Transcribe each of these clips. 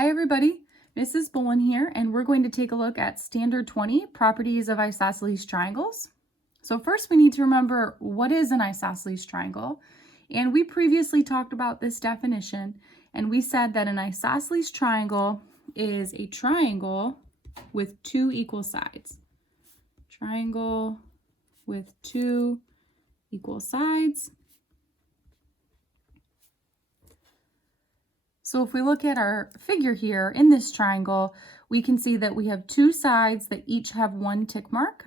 Hi everybody, Mrs. Bolin here, and we're going to take a look at Standard 20, Properties of Isosceles Triangles. So first we need to remember what is an isosceles triangle, and we previously talked about this definition, and we said that an isosceles triangle is a triangle with two equal sides. Triangle with two equal sides. So if we look at our figure here in this triangle, we can see that we have two sides that each have one tick mark.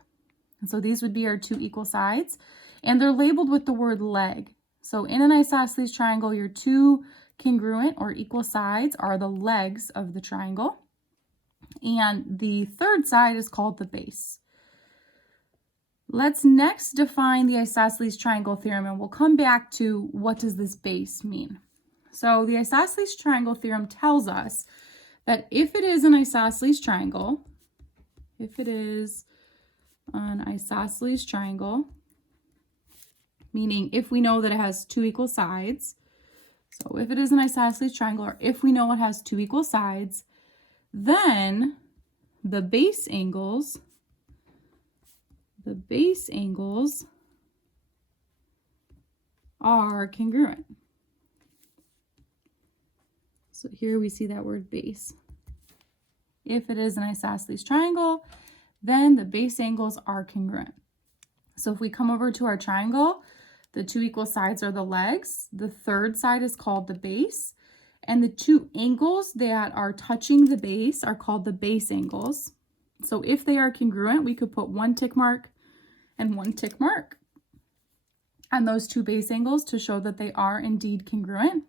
And so these would be our two equal sides, and they're labeled with the word leg. So in an isosceles triangle, your two congruent or equal sides are the legs of the triangle. And the third side is called the base. Let's next define the isosceles triangle theorem, and we'll come back to what does this base mean. So the isosceles triangle theorem tells us that if it is an isosceles triangle, meaning if we know that it has two equal sides, so if it is an isosceles triangle, or if we know it has two equal sides, then the base angles are congruent. So here we see that word base. If it is an isosceles triangle, then the base angles are congruent. So if we come over to our triangle, the two equal sides are the legs. The third side is called the base. And the two angles that are touching the base are called the base angles. So if they are congruent, we could put one tick mark and one tick mark on those two base angles to show that they are indeed congruent.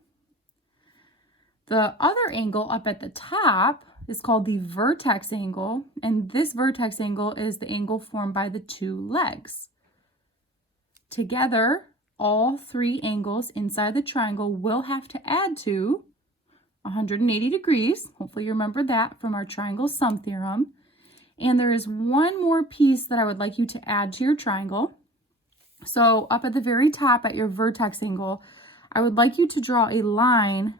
The other angle up at the top is called the vertex angle, and this vertex angle is the angle formed by the two legs. Together, all three angles inside the triangle will have to add to 180 degrees. Hopefully you remember that from our triangle sum theorem. And there is one more piece that I would like you to add to your triangle. So up at the very top at your vertex angle, I would like you to draw a line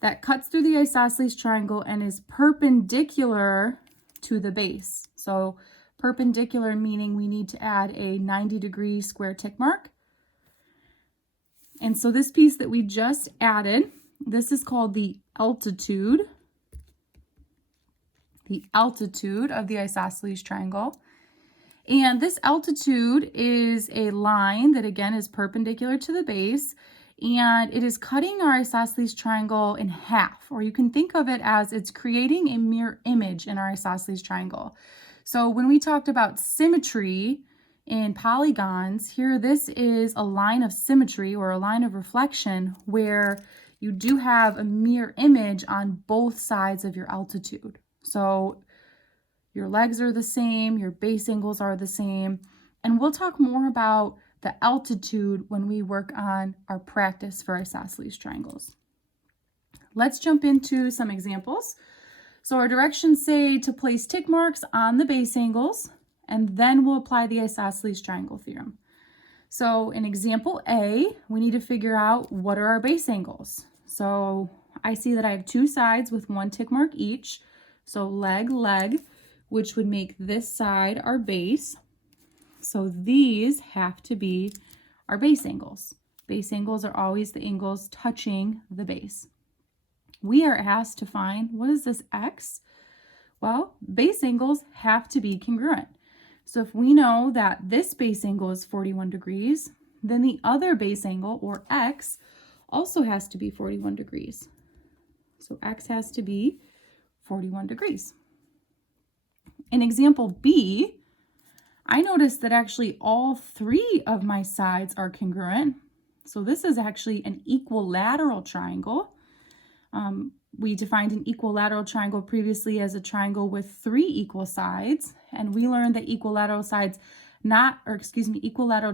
that cuts through the isosceles triangle and is perpendicular to the base. So perpendicular meaning we need to add a 90-degree square tick mark. And so this piece that we just added, this is called the altitude of the isosceles triangle. And this altitude is a line that again is perpendicular to the base, and it is cutting our isosceles triangle in half, or you can think of it as it's creating a mirror image in our isosceles triangle. So when we talked about symmetry in polygons, here this is a line of symmetry or a line of reflection where you do have a mirror image on both sides of your altitude. So your legs are the same, your base angles are the same, and we'll talk more about the altitude when we work on our practice for isosceles triangles. Let's jump into some examples. So our directions say to place tick marks on the base angles, and then we'll apply the isosceles triangle theorem. So in example A, we need to figure out what are our base angles. So I see that I have two sides with one tick mark each. So leg, leg, which would make this side our base. So these have to be our base angles. Base angles are always the angles touching the base. We are asked to find, what is this x? Well, base angles have to be congruent. So if we know that this base angle is 41 degrees, then the other base angle, or x, also has to be 41 degrees. So x has to be 41 degrees. In example B, I noticed that actually all three of my sides are congruent. So this is actually an equilateral triangle. We defined an equilateral triangle previously as a triangle with three equal sides, and we learned that equilateral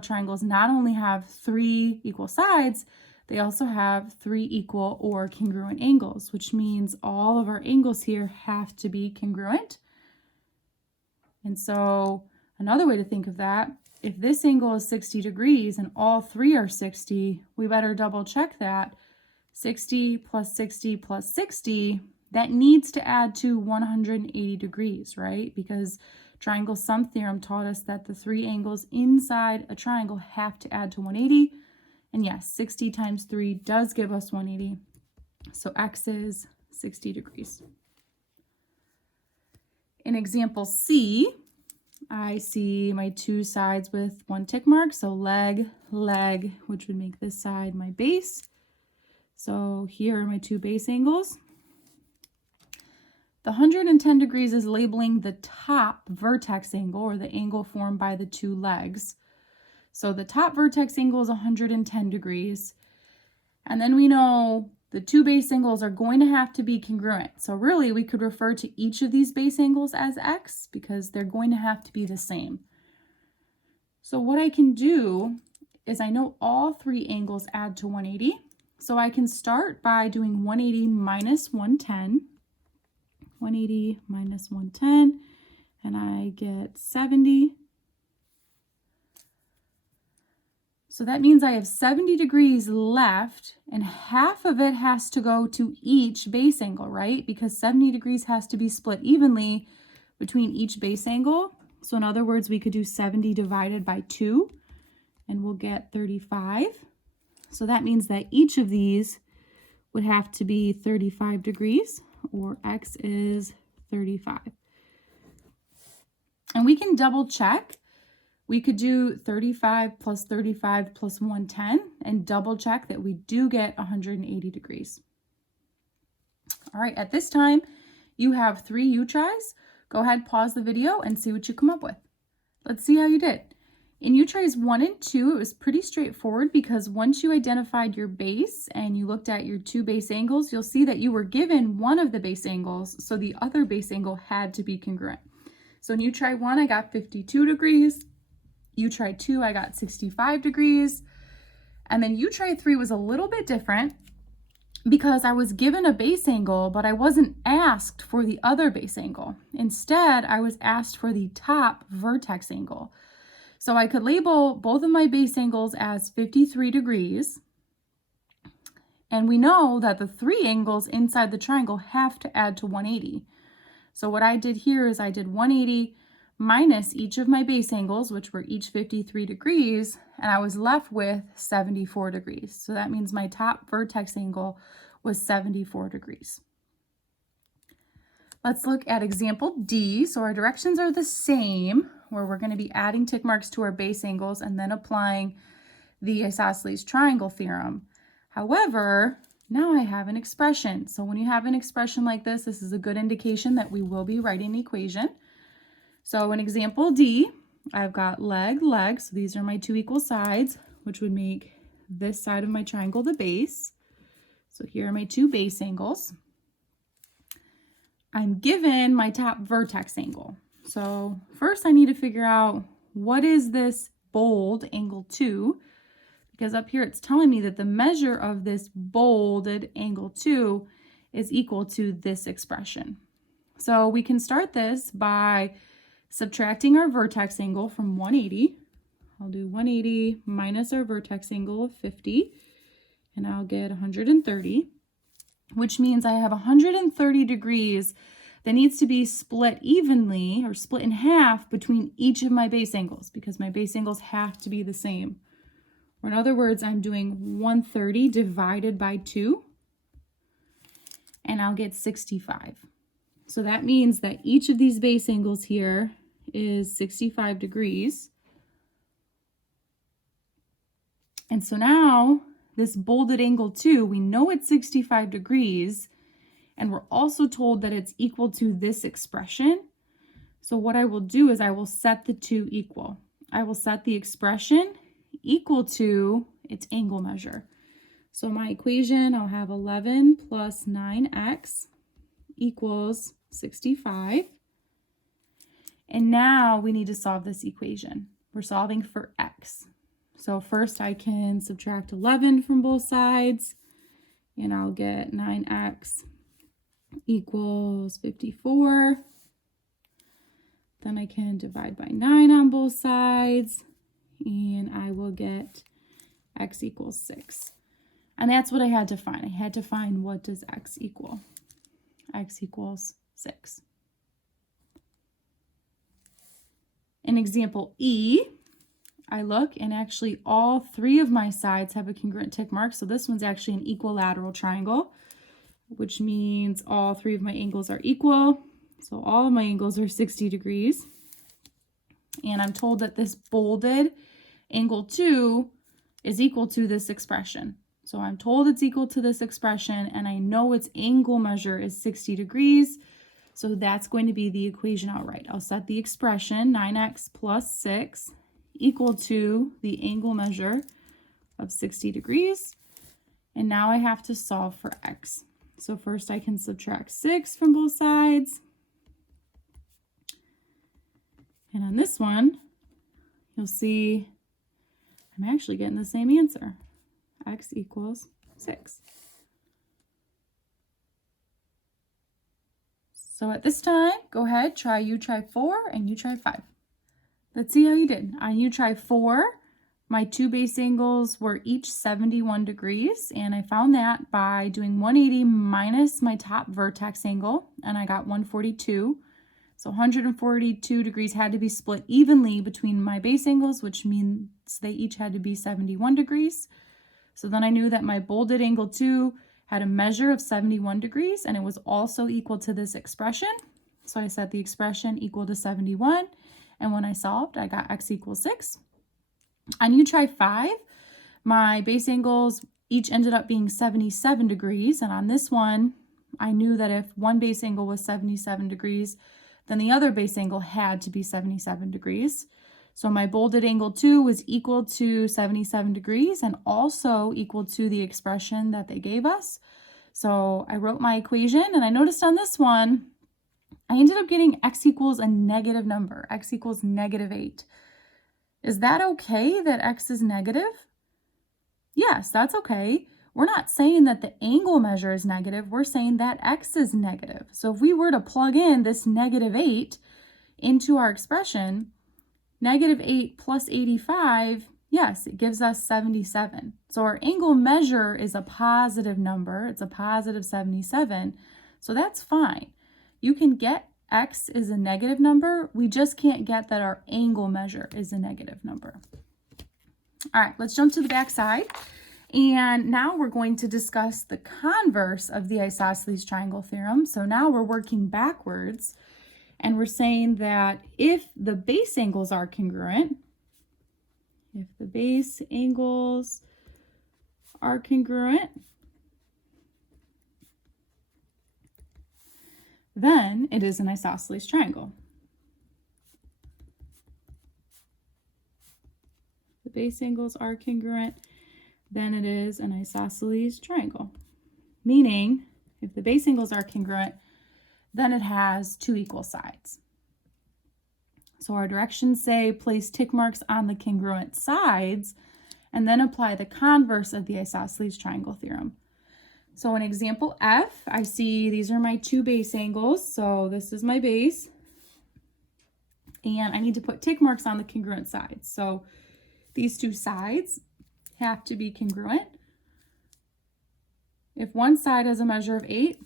triangles not only have three equal sides, they also have three equal or congruent angles, which means all of our angles here have to be congruent. And so another way to think of that, if this angle is 60 degrees and all three are 60, we better double check that 60 plus 60 plus 60, that needs to add to 180 degrees, right? Because triangle sum theorem taught us that the three angles inside a triangle have to add to 180. And yes, 60 times 3 does give us 180. So x is 60 degrees. In example C, I see my two sides with one tick mark. So leg, leg, which would make this side my base. So here are my two base angles. The 110 degrees is labeling the top vertex angle, or the angle formed by the two legs. So the top vertex angle is 110 degrees. And then we know the two base angles are going to have to be congruent. So really we could refer to each of these base angles as x because they're going to have to be the same. So what I can do is I know all three angles add to 180. So I can start by doing 180 minus 110. 180 minus 110, and I get 70. So that means I have 70 degrees left, and half of it has to go to each base angle, right? Because 70 degrees has to be split evenly between each base angle. So in other words, we could do 70 divided by 2, and we'll get 35. So that means that each of these would have to be 35 degrees, or x is 35. And we can double check. We could do 35 plus 35 plus 110 and double check that we do get 180 degrees. All right, at this time, you have 3 U-tries. Go ahead, pause the video and see what you come up with. Let's see how you did. In U-tries 1 and 2, it was pretty straightforward because once you identified your base and you looked at your two base angles, you'll see that you were given one of the base angles, so the other base angle had to be congruent. So in U-try 1, I got 52 degrees. U-try 2, I got 65 degrees. And then U-try 3 was a little bit different because I was given a base angle, but I wasn't asked for the other base angle. Instead, I was asked for the top vertex angle. So I could label both of my base angles as 53 degrees. And we know that the three angles inside the triangle have to add to 180. So what I did here is I did 180 minus each of my base angles, which were each 53 degrees, and I was left with 74 degrees. So that means my top vertex angle was 74 degrees. Let's look at example D. So our directions are the same, where we're going to be adding tick marks to our base angles and then applying the isosceles triangle theorem. However, now I have an expression. So when you have an expression like this is a good indication that we will be writing an equation. So in example D, I've got leg, leg. So these are my two equal sides, which would make this side of my triangle the base. So here are my two base angles. I'm given my top vertex angle. So first I need to figure out what is this bold angle 2, because up here it's telling me that the measure of this bolded angle 2 is equal to this expression. So we can start this by subtracting our vertex angle from 180. I'll do 180 minus our vertex angle of 50, and I'll get 130. Which means I have 130 degrees that needs to be split evenly or split in half between each of my base angles because my base angles have to be the same. Or in other words, I'm doing 130 divided by 2 and I'll get 65. So that means that each of these base angles here is 65 degrees. And so now this bolded angle 2, we know it's 65 degrees, and we're also told that it's equal to this expression. So what I will do is I will set the two equal. I will set the expression equal to its angle measure. So my equation, I'll have 11 plus 9x equals 65. And now we need to solve this equation. We're solving for x. So first I can subtract 11 from both sides, and I'll get 9x equals 54. Then I can divide by 9 on both sides, and I will get x equals 6. And that's what I had to find. I had to find what does x equal. X equals 6. In example E, I look and actually all 3 of my sides have a congruent tick mark. So this one's actually an equilateral triangle, which means all 3 of my angles are equal. So all of my angles are 60 degrees. And I'm told that this bolded angle 2 is equal to this expression. So I'm told it's equal to this expression, and I know its angle measure is 60 degrees. So that's going to be the equation I'll write. I'll set the expression 9x plus 6 equal to the angle measure of 60 degrees. And now I have to solve for x. So first I can subtract 6 from both sides. And on this one, you'll see I'm actually getting the same answer. X equals 6. So at this time, go ahead, you try 4 and you try 5. Let's see how you did. On you try 4, my 2 base angles were each 71 degrees, and I found that by doing 180 minus my top vertex angle, and I got 142. So 142 degrees had to be split evenly between my base angles, which means they each had to be 71 degrees. So then I knew that my bolded angle 2 had a measure of 71 degrees, and it was also equal to this expression. So I set the expression equal to 71, and when I solved, I got x equals 6. On you try 5, my base angles each ended up being 77 degrees, and on this one, I knew that if one base angle was 77 degrees, then the other base angle had to be 77 degrees. So my bolded angle 2 was equal to 77 degrees and also equal to the expression that they gave us. So I wrote my equation, and I noticed on this one, I ended up getting x equals a negative number. X equals -8. Is that okay that x is negative? Yes, that's okay. We're not saying that the angle measure is negative. We're saying that x is negative. So if we were to plug in this -8 into our expression, -8 plus 85, yes, it gives us 77. So our angle measure is a positive number. It's a positive 77. So that's fine. You can get x is a negative number. We just can't get that our angle measure is a negative number. All right, let's jump to the back side. And now we're going to discuss the converse of the isosceles triangle theorem. So now we're working backwards, and we're saying that if the base angles are congruent, then it is an isosceles triangle. The base angles are congruent, then it is an isosceles triangle. Meaning, if the base angles are congruent, then it has 2 equal sides. So our directions say place tick marks on the congruent sides and then apply the converse of the isosceles triangle theorem. So in example F, I see these are my 2 base angles. So this is my base, and I need to put tick marks on the congruent sides. So these 2 sides have to be congruent. If one side has a measure of 8,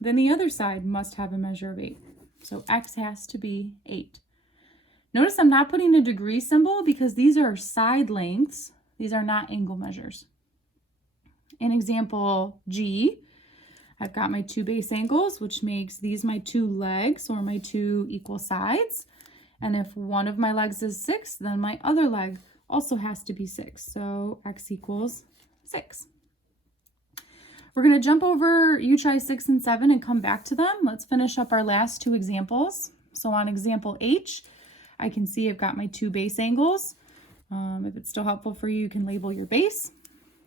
then the other side must have a measure of 8. So x has to be 8. Notice I'm not putting a degree symbol because these are side lengths. These are not angle measures. In example G, I've got my 2 base angles, which makes these my 2 legs or my 2 equal sides. And if one of my legs is 6, then my other leg also has to be 6. So x equals 6. We're going to jump over you try 6 and 7 and come back to them. Let's finish up our last 2 examples. So on example H, I can see I've got my 2 base angles. If it's still helpful for you, you can label your base,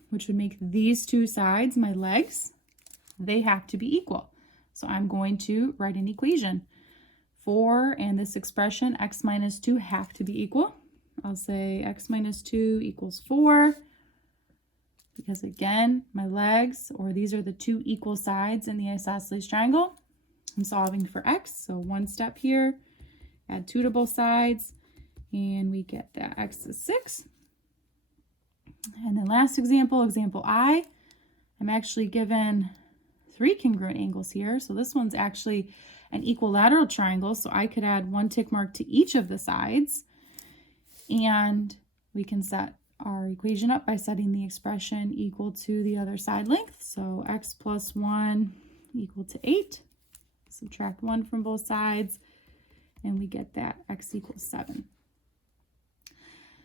which would make these 2 sides my legs. They have to be equal. So I'm going to write an equation. 4 and this expression, x minus 2, have to be equal. I'll say x minus 2 equals 4. Because again, my legs, or these are the 2 equal sides in the isosceles triangle. I'm solving for x, so one step here, add 2 to both sides, and we get that x is 6. And then last example, example I, I'm actually given 3 congruent angles here. So this one's actually an equilateral triangle. So I could add 1 tick mark to each of the sides. And we can set our equation up by setting the expression equal to the other side length. So x plus 1 equal to 8. Subtract 1 from both sides, and we get that x equals 7.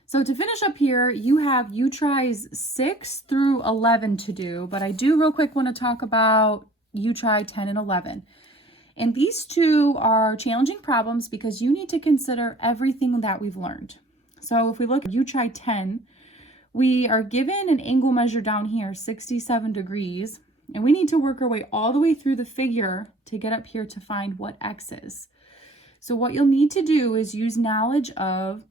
So to finish up here, you have tries 6 through 11 to do, but I do real quick want to talk about try 10 and 11. And these two are challenging problems because you need to consider everything that we've learned. So if we look at try 10, we are given an angle measure down here, 67 degrees, and we need to work our way all the way through the figure to get up here to find what x is. So what you'll need to do is use knowledge of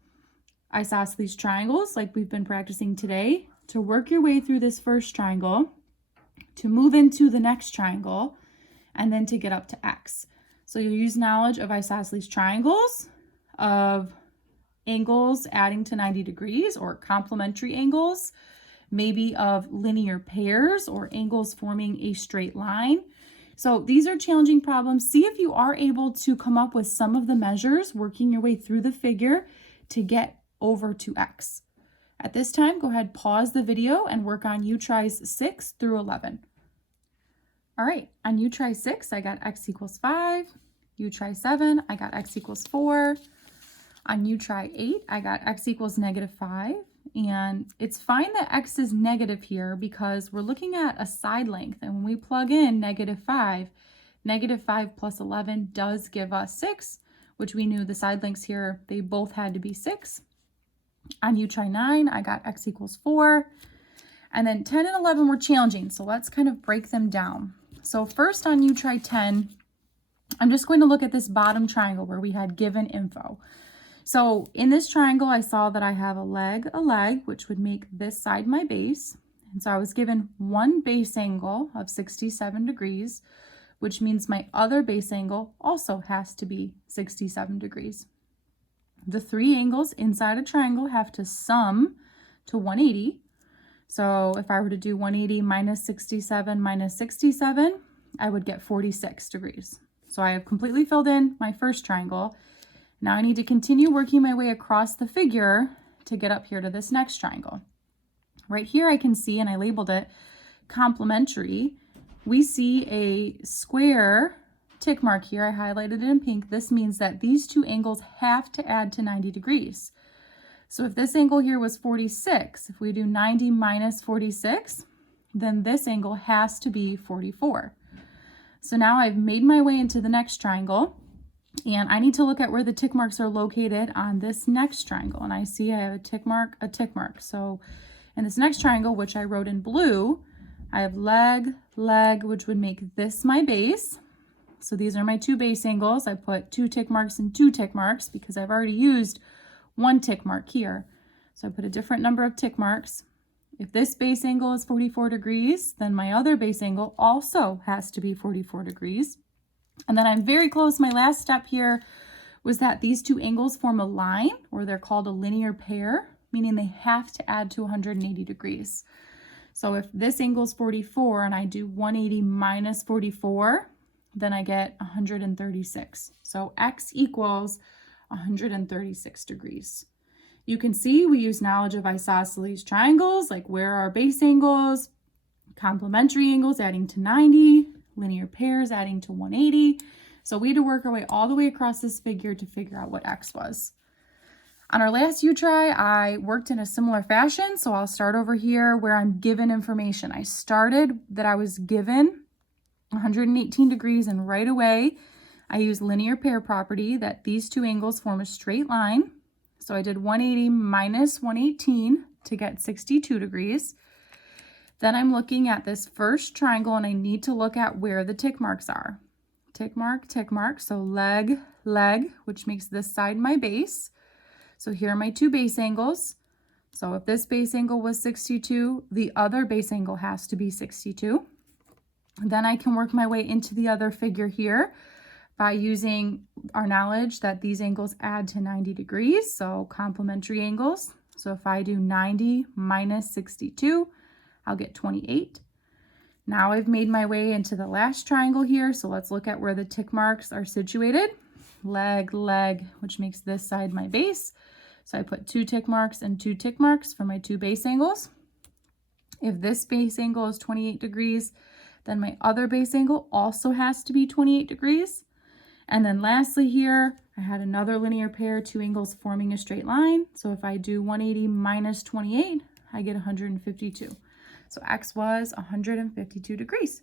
isosceles triangles like we've been practicing today to work your way through this first triangle, to move into the next triangle, and then to get up to x. So you'll use knowledge of isosceles triangles, of angles adding to 90 degrees or complementary angles, maybe of linear pairs or angles forming a straight line. So these are challenging problems. See if you are able to come up with some of the measures working your way through the figure to get over to x. At this time, go ahead, pause the video and work on tries 6 through 11. All right, on try 6, I got x equals 5. try 7, I got x equals 4. On try 8, I got x equals -5. And it's fine that x is negative here because we're looking at a side length. And when we plug in -5, -5 plus 11 does give us 6, which we knew the side lengths here, they both had to be 6. On try 9, I got x equals 4. And then 10 and 11 were challenging, so let's kind of break them down. So first on try 10, I'm just going to look at this bottom triangle where we had given info. So in this triangle, I saw that I have a leg, which would make this side my base. And so I was given one base angle of 67 degrees, which means my other base angle also has to be 67 degrees. The 3 angles inside a triangle have to sum to 180. So if I were to do 180 minus 67 minus 67, I would get 46 degrees. So I have completely filled in my first triangle. Now I need to continue working my way across the figure to get up here to this next triangle. Right here I can see, and I labeled it complementary, we see a square tick mark here. I highlighted it in pink. This means that these two angles have to add to 90 degrees. So if this angle here was 46, if we do 90 minus 46, then this angle has to be 44. So now I've made my way into the next triangle, and I need to look at where the tick marks are located on this next triangle. And I see I have a tick mark. So in this next triangle, which I wrote in blue, I have leg, which would make this my base. So these are my 2 base angles. I put 2 tick marks and 2 tick marks because I've already used 1 tick mark here. So I put a different number of tick marks. If this base angle is 44 degrees, then my other base angle also has to be 44 degrees. And then I'm very close. My last step here was that these 2 angles form a line, or they're called a linear pair, meaning they have to add to 180 degrees. So if this angle is 44 and I do 180 minus 44, then I get 136. So x equals 136 degrees. You can see we use knowledge of isosceles triangles, like where are base angles, complementary angles adding to 90, linear pairs adding to 180. So we had to work our way all the way across this figure to figure out what x was. On our last try, I worked in a similar fashion. So I'll start over here where I'm given information. I started that I was given 118 degrees, and right away I used linear pair property that these 2 angles form a straight line. So I did 180 minus 118 to get 62 degrees. Then I'm looking at this first triangle, and I need to look at where the tick marks are. Tick mark, tick mark. So leg, which makes this side my base. So here are my 2 base angles. So if this base angle was 62, the other base angle has to be 62. Then I can work my way into the other figure here by using our knowledge that these angles add to 90 degrees, so complementary angles. So if I do 90 minus 62, I'll get 28. Now I've made my way into the last triangle here, so let's look at where the tick marks are situated. Leg, leg, which makes this side my base. So I put 2 tick marks and 2 tick marks for my 2 base angles. If this base angle is 28 degrees, then my other base angle also has to be 28 degrees. And then lastly here, I had another linear pair, 2 angles forming a straight line. So if I do 180 minus 28, I get 152. So X was 152 degrees.